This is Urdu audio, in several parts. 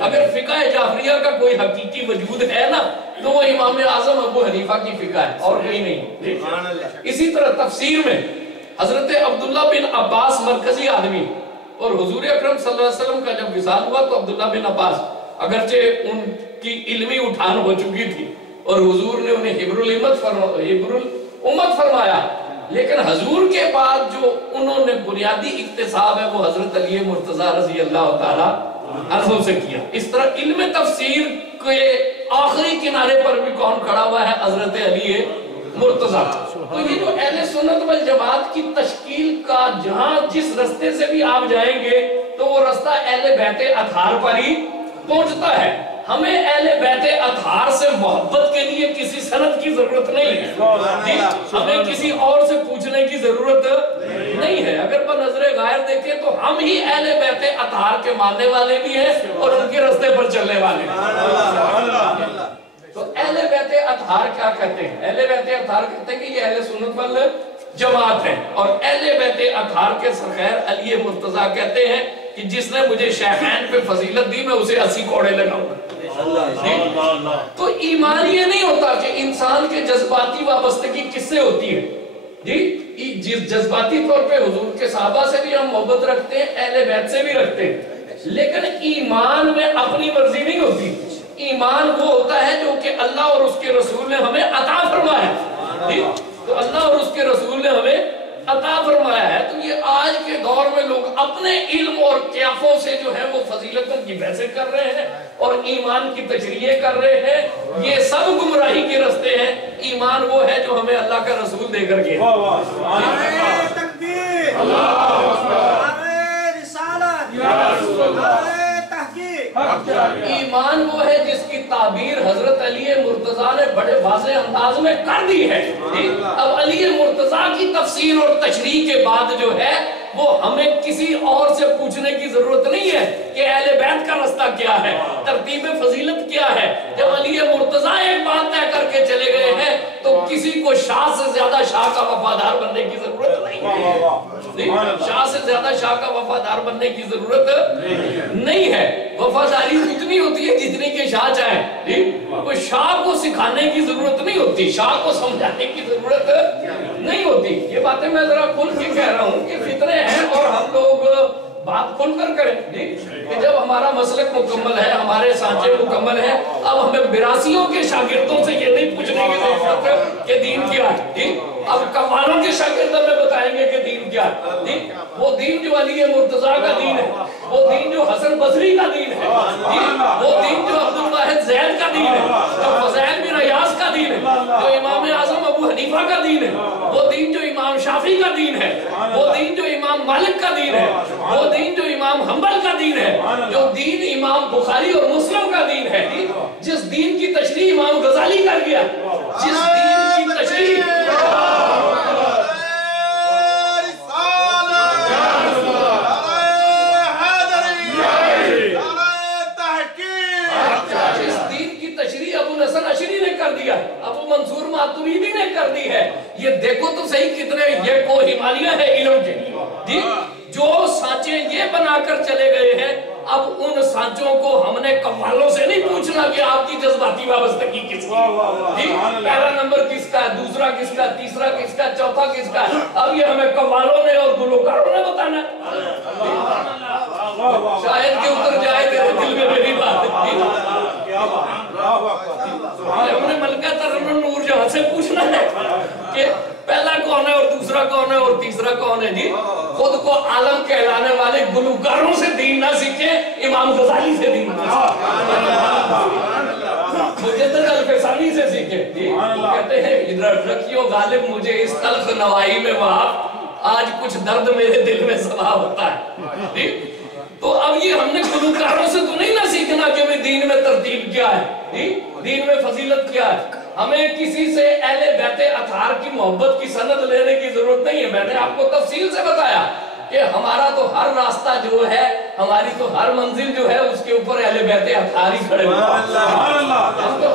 اگر فقہ جعفریہ کا کوئی حقیقی وجود ہے نا تو وہ امام اعظم ابو حنیفہ کی فقہ ہے اور کوئی نہیں۔ اسی طرح تفسیر میں حضرت عبداللہ بن عباس مرکزی آدمی، اور حضور اکرم صلی اللہ علیہ وسلم کا جب وصال ہوا تو عبداللہ بن عباس اگرچہ ان کی علمی اٹھان ہو چکی تھی اور حضور نے انہیں حبر الامت فرمایا، لیکن حضور کے بعد جو انہوں نے بنیادی اکتساب ہے وہ حضرت علی مرتضیٰ رضی اللہ تعالیٰ عنہ سے کیا۔ اس طرح علم تفسیر کے آخری کنارے پر بھی کون کھڑا ہوا ہے؟ حضرت علی مرتضیٰ۔ تو یہ جو اہل سنت والجماعت کی تشکیل کا جہاں جس رستے سے بھی آپ جائیں گے تو وہ رستہ اہل بیت اطہار پر ہی پہنچتا ہے۔ ہمیں اہل بیت اطہار سے محبت کے لیے کسی سند کی ضرورت نہیں ہے، ہمیں کسی اور سے پوچھنے کی ضرورت نہیں ہے۔ اگر بنظر غائر دیکھیں تو ہم ہی اہل بیت اطہار کے ماننے والے بھی ہیں اور ان کے رستے پر چلنے والے ہیں۔ تو اہل بیت اطہار کیا کہتے ہیں؟ اہل بیت اطہار کہتے ہیں کہ یہ اہل سنت والجماعت ہے، اور اہل بیت اطہار کے سرخیر علی مرتضیٰ کہتے ہیں کہ جس نے مجھے شیخین پہ فضیلت دی میں اسے 80 کوڑے لگاؤں گا۔ تو ایمان یہ نہیں ہوتا کہ انسان کے جذباتی وابستگی کس سے ہوتی ہے جی، جذباتی طور پہ حضور کے صحابہ سے بھی ہم محبت رکھتے ہیں، اہل بیت سے بھی رکھتے ہیں، لیکن ایمان میں اپنی مرضی نہیں ہوتی۔ ایمان وہ ہوتا ہے جو کہ اللہ اور اس کے رسول نے ہمیں عطا فرمایا ہے، تو اللہ اور اس کے رسول نے ہمیں عطا فرمایا ہے۔ تو یہ آج کے دور میں لوگ اپنے علم اور قیافوں سے جو ہے وہ فضیلتوں کی بحثیں کر رہے ہیں اور ایمان کی تشریح کر رہے ہیں، یہ سب گمراہی کے رستے ہیں۔ ایمان وہ ہے جو ہمیں اللہ کا رسول دے کر گیا۔ نعرہ تکبیر، نعرہ رسالت، نعرہ تحقیق۔ ایمان وہ ہے جس کی تعبیر حضرت علی مرتضیٰ نے بڑے واضح انداز میں کر دی ہے۔ اب علی مرتضیٰ کی تفسیر اور تشریح کے بعد جو ہے وہ ہمیں کسی اور سے پوچھنے کی ضرورت نہیں ہے کہ اہل بیت کا رستہ کیا ہے، ترتیب فضیلت کیا ہے۔ جب علی مرتضیٰ ایک بات طے کر کے چلے گئے ہیں تو کسی کو شاہ سے زیادہ شاہ کا وفادار بننے کی ضرورت نہیں ہے، شاہ سے زیادہ شاہ کا وفادار بننے کی ضرورت نہیں ہے۔ وفاداری اتنی ہوتی ہے جتنی کہ شاہ چاہے، کوئی شاہ کو سکھانے کی ضرورت نہیں ہوتی، شاہ کو سمجھانے کی ضرورت نہیں ہوتی۔ یہ باتیں میں ذرا کھل کے کہہ رہا ہوں کہ فتنے ہیں اور ہم لوگ بات کھل کر کریں کہ جب ہمارا مسلک مکمل ہے، ہمارے سانچے مکمل ہیں، اب ہمیں براسیوں کے شاگردوں سے یہ نہیں پوچھنے کی ضرورت ہے کہ دین کیا ہے۔ اب قوالوں کے شاگرد ہمیں بتائیں گے کہ دین کیا ہے۔ وہ دین جو علی مرتضیٰ کا دین ہے، وہ دین جو حسن بصری کا دین ہے، وہ دین جو عبدالواحد زید کا دین ہے، جو فضیل بن عیاض کا دین ہے، جو امام اعظم ابو حنیفہ کا دین ہے، وہ دین جو امام شافعی کا دین ہے، وہ دین جو امام مالک کا دین ہے، وہ دین جو امام حنبل کا دین ہے، جو دین امام بخاری اور مسلم کا دین ہے، جس دین کی تشریح امام غزالی کر گیا، جس دین کی تشریح ابو منصور ماتریدی نے کر دی ہے۔ یہ دیکھو تو صحیح کتنے یہ کو ہمالیہ ہے علم کے، جو سانچے یہ بنا کر چلے گئے ہیں۔ اب ان سانچوں کو ہم نے قوالوں سے نہیں پوچھنا کہ آپ کی جذباتی وابستگی کس کی، پہلا نمبر کس کا ہے، دوسرا کس کا، تیسرا کس کا، چوتھا کس کا ہے۔ اب یہ ہمیں قوالوں نے اور گلوکاروں نے بتانا ہے۔ شاید کہ اتر جائے تیرے دل میں میری بات، ہم نے ملکہ ترنم نور جہاں سے پوچھنا ہے کہ پہلا کون ہے اور دوسرا کون ہے اور تیسرا کون ہے۔ جی خود کو عالم کہلانے والے گلوکاروں سے دین نہ سیکھیں، امام غزالی سے دین نہ مجدد الفسانی سے سیکھیں۔ وہ کہتے ہیں ادھر رکھیو غالب مجھے اس تلخ نوائی میں وہاں، آج کچھ درد میرے دل میں سوا ہوتا ہے۔ تو اب یہ ہم نے گلوکاروں سے تو نہیں نہ سیکھنا کہ دین میں ترتیب کیا ہے، دین میں فضیلت کیا ہے۔ ہمیں کسی سے اہل بیت اطہار کی محبت کی سند لینے کی ضرورت نہیں ہے۔ میں نے آپ کو تفصیل سے بتایا کہ ہمارا تو ہر راستہ جو ہے، ہماری تو ہر منزل جو ہے اس کے اوپر اہل بیت اطہار ہی کھڑے ہوئے ہیں۔ ہم تو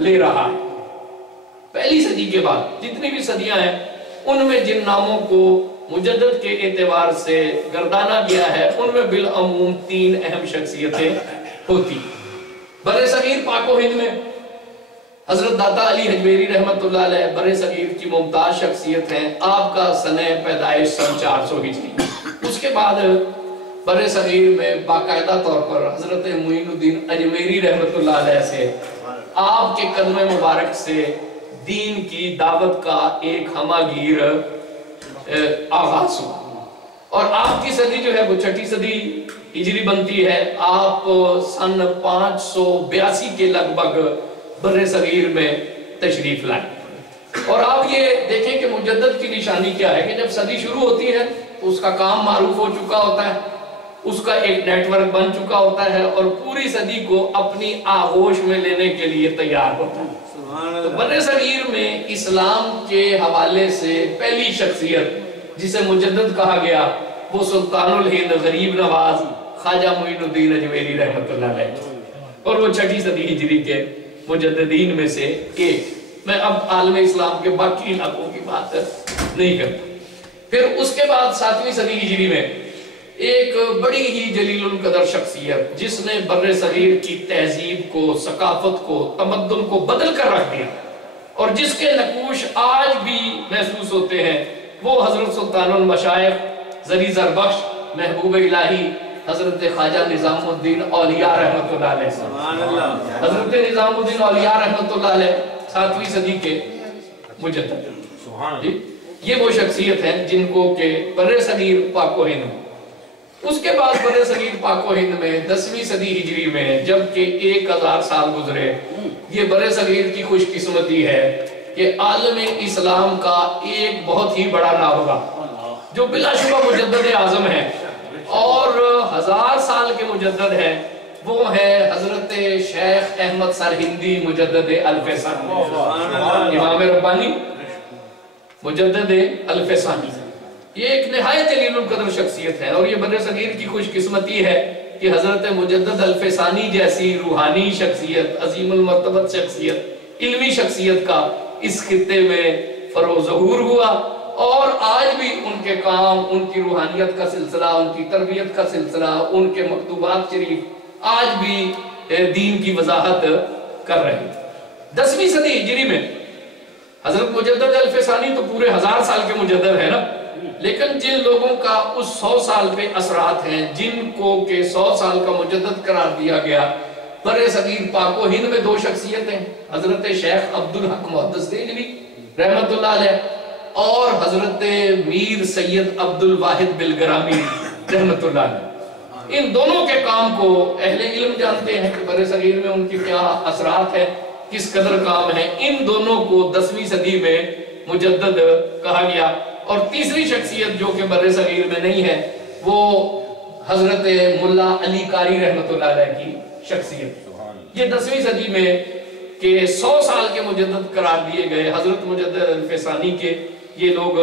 لے رہا ہے۔ پہلی صدی کے بعد جتنی بھی صدیاں ہیں ان میں جن ناموں کو مجدد کے اعتبار سے گردانا گیا ہے ان میں بالعموم 3 اہم شخصیتیں ہوتی۔ بر صغیر پاک و ہند میں حضرت داتا علی حجویری رحمت اللہ علیہ بر صغیر کی ممتاز شخصیت ہیں۔ آپ کا سنہ پیدائش سن 400 ہجری۔ اس کے بعد بر صغیر میں باقاعدہ طور پر حضرت معین الدین اجمیری رحمت اللہ علیہ سے آپ کے قدم مبارک سے دین کی دعوت کا ایک ہماگیر آغاز ہوا، اور آپ کی صدی جو ہے وہ 6 صدی ہجری بنتی ہے۔ آپ سن 582 کے لگ بھگ بر صغیر میں تشریف لائے، اور آپ یہ دیکھیں کہ مجدد کی نشانی کیا ہے کہ جب صدی شروع ہوتی ہے تو اس کا کام معروف ہو چکا ہوتا ہے، اس کا ایک نیٹ ورک بن چکا ہوتا ہے، اور پوری صدی کو اپنی آغوش میں لینے کے لیے تیار ہوتا ہے۔ تو بر صغیر میں اسلام کے حوالے سے پہلی شخصیت جسے مجدد کہا گیا وہ سلطان الہند غریب نواز خواجہ معین الدین اجمیری رحمت اللہ علیہ، اور وہ 6 صدی ہجری کے مجددین میں سے ایک۔ میں اب عالم اسلام کے باقی علاقوں کی بات نہیں کرتا۔ پھر اس کے بعد 7ویں صدی ہجری میں ایک بڑی ہی جلیل القدر شخصیت جس نے بر صغیر کی تہذیب کو، ثقافت کو، تمدن کو بدل کر رکھ دیا، اور جس کے نقوش آج بھی محسوس ہوتے ہیں، وہ حضرت سلطان المشائخ زری زربخش محبوب الہی حضرت خواجہ نظام الدین اولیاء رحمت اللہ علیہ۔ حضرت نظام الدین اولیاء رحمت اللہ علیہ 7ویں صدی کے مجدد، یہ وہ شخصیت ہیں جن کو کہ بر صغیر پاک و ہند، اس کے بعد بر صغیر پاک و ہند میں 10ویں صدی ہجری میں جبکہ 1000 سال گزرے، یہ بر صغیر کی خوش قسمتی ہے کہ عالم اسلام کا ایک بہت ہی بڑا نابغہ جو بلا شبہ مجدد اعظم ہے اور 1000 سال کے مجدد ہے، وہ ہے حضرت شیخ احمد سرہندی مجدد الفسانی، امام ربانی مجدد الفسانی۔ یہ ایک نہایت جلیل القدر شخصیت ہے، اور یہ بر صغیر کی خوش قسمتی ہے کہ حضرت مجدد الفسانی جیسی روحانی شخصیت، عظیم المرتبت شخصیت، علمی شخصیت کا اس خطے میں فروغ ظہور ہوا، اور آج بھی ان کے کام، ان کی روحانیت کا سلسلہ، ان کی تربیت کا سلسلہ، ان کے مکتوبات شریف آج بھی دین کی وضاحت کر رہے ہیں۔ 10ویں صدی ہجری میں حضرت مجدد الفسانی تو پورے 1000 سال کے مجدد ہے نا، لیکن جن لوگوں کا اس 100 سال پہ اثرات ہیں، جن کو کہ 100 سال کا مجدد قرار دیا گیا، بر صغیر پاک و ہند میں 2 شخصیتیں، حضرت شیخ عبدالحق محدث دہلوی رحمت اللہ علیہ اور حضرت میر سید عبدالواحد بلگرامی رحمت اللہ علیہ۔ ان دونوں کے کام کو اہل علم جانتے ہیں کہ بر صغیر میں ان کی کیا اثرات ہیں، کس قدر کام ہے۔ ان دونوں کو 10ویں صدی میں مجدد کہا گیا، اور تیسری شخصیت جو کہ بر صغیر میں نہیں ہے وہ حضرت ملا علی قاری رحمت اللہ علیہ کی شخصیت۔ یہ 10ویں صدی میں کہ 100 سال کے مجدد قرار دیے گئے حضرت مجدد الفسانی کے یہ لوگ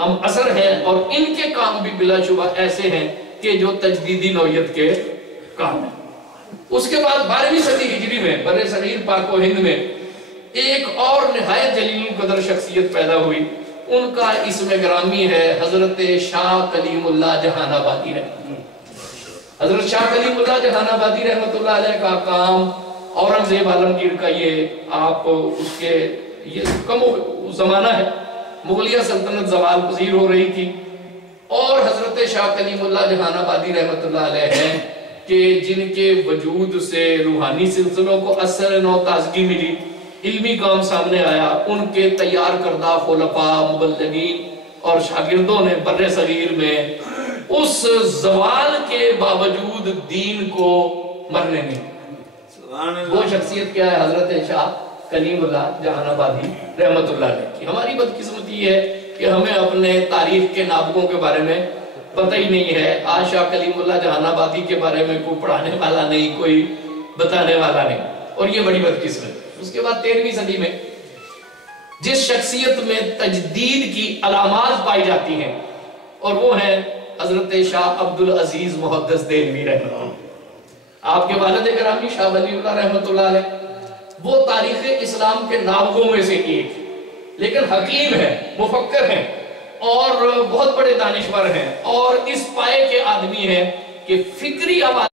ہم اثر ہیں، اور ان کے کام بھی بلا شبہ ایسے ہیں کہ جو تجدیدی نوعیت کے کام ہیں۔ اس کے بعد 12ویں صدی ہجری میں بر صغیر پاک و ہند میں ایک اور نہایت جلیل القدر شخصیت پیدا ہوئی، ان کا اسم گرامی ہے حضرت شاہ کلیم اللہ جہان آبادی رحمت۔ حضرت شاہ کلیم اللہ جہان آبادی رحمت اللہ علیہ کا کام اورنگزیب عالمگیر کا یہ آپ اس کے یہ کم زمانہ ہے، مغلیہ سلطنت زوال پذیر ہو رہی تھی، اور حضرت شاہ کلیم اللہ جہان آبادی رحمت اللہ علیہ ہیں کہ جن کے وجود سے روحانی سلسلوں کو اثر نو تازگی ملی، علمی کام سامنے آیا، ان کے تیار کردہ خلفاء، مبلغین اور شاگردوں نے بر صغیر میں اس زوال کے باوجود دین کو مرنے نہیں۔ وہ شخصیت کیا ہے؟ حضرت شاہ کلیم اللہ جہان آبادی رحمت اللہ علیہ کی۔ ہماری بدقسمتی ہے کہ ہمیں اپنے تاریخ کے نابغوں کے بارے میں پتہ ہی نہیں ہے۔ آج شاہ کلیم اللہ جہان آبادی کے بارے میں کوئی پڑھانے والا نہیں، کوئی بتانے والا نہیں، اور یہ بڑی بدقسمت۔ اس کے بعد 13ویں صدی میں جس شخصیت میں تجدید کی علامات پائی جاتی ہیں، اور وہ ہیں حضرت شاہ عبدالعزیز محدث دہلوی رحمۃ اللہ۔ آپ کے والد گرامی شاہ ولی اللہ رحمۃ اللہ علیہ وہ تاریخ اسلام کے نابغوں میں سے ایک، لیکن حکیم ہے، مفکر ہیں اور بہت بڑے دانشور ہیں، اور اس پائے کے آدمی ہیں کہ فکری حوالے